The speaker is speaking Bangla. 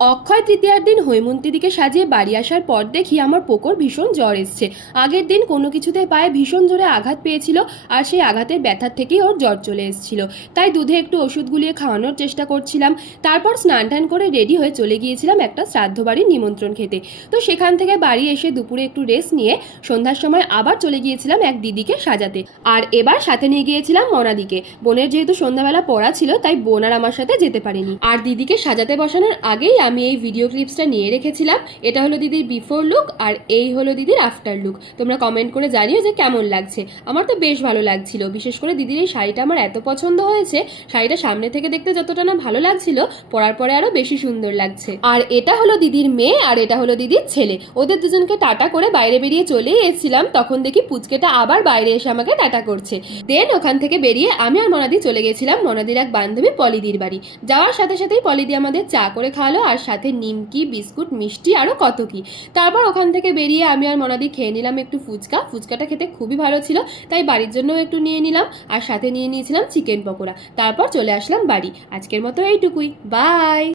অক্ষয় তৃতীয়ার দিন হৈমন্তীদিকে সাজিয়ে বাড়ি আসার পর দেখি আমার পোকোর ভীষণ জ্বর এসছে। আগের দিন কোনো কিছুতে পায়ে ভীষণ জোরে আঘাত পেয়েছিল, আর সেই আঘাতের ব্যথার থেকেই ওর জ্বর চলে এসেছিল। তাই দুধে একটু ওষুধ গুলিয়ে খাওয়ানোর চেষ্টা করছিলাম। তারপর স্নান টান করে রেডি হয়ে চলে গিয়েছিলাম একটা শ্রাদ্ধ বাড়ির নিমন্ত্রণ খেতে। তো সেখান থেকে বাড়ি এসে দুপুরে একটু রেস্ট নিয়ে সন্ধ্যার সময় আবার চলে গিয়েছিলাম এক দিদিকে সাজাতে। আর এবার সাথে নিয়ে গিয়েছিলাম মনাদিকে। বোনের যেহেতু সন্ধ্যাবেলা পড়া ছিল, তাই বোন আর আমার সাথে যেতে পারিনি। আর দিদিকে সাজাতে বসানোর আগেই আমি এই ভিডিও ক্লিপসটা নিয়ে রেখেছিলাম। এটা হলো দিদির বিফোর লুক, আর এই হলো দিদির আফটার লুক। তোমরা কমেন্ট করে জানিও যে কেমন লাগছে। আমার তো বেশ ভালো লাগছিল, বিশেষ করে দিদির এই শাড়িটা আমার এত পছন্দ হয়েছে। শাড়িটা সামনে থেকে দেখতে যতটা না ভালো লাগছিল, পরার পরে আরো বেশি সুন্দর লাগছে। আর এটা হলো দিদির মেয়ে, আর এটা হলো দিদির ছেলে। ওদের দুজনকে টাটা করে বাইরে বেরিয়ে চলেই এসেছিলাম, তখন দেখি পুচকেটা আবার বাইরে এসে আমাকে টাটা করছে। দেন ওখান থেকে বেরিয়ে আমি আর মনাদি চলে গেছিলাম মনাদির এক বান্ধবী পলিদির বাড়ি। যাওয়ার সাথে সাথেই পলিদি আমাদের চা করে খাওয়ালো, আর সাথে নিমকি, বিস্কুট, মিষ্টি আরো কত কি। তারপর ওখান থেকে বেরিয়ে আমি আর মনাদি খেয়ে নিলাম একটু ফুচকা। ফুচকাটা খেতে খুবই ভালো ছিল, তাই বাড়ির জন্য একটু নিয়ে নিলাম, আর সাথে নিয়ে নিয়েছিলাম চিকেন পকোড়া। তারপর চলে আসলাম বাড়ি। আজকের মতো এইটুকুই, বাই।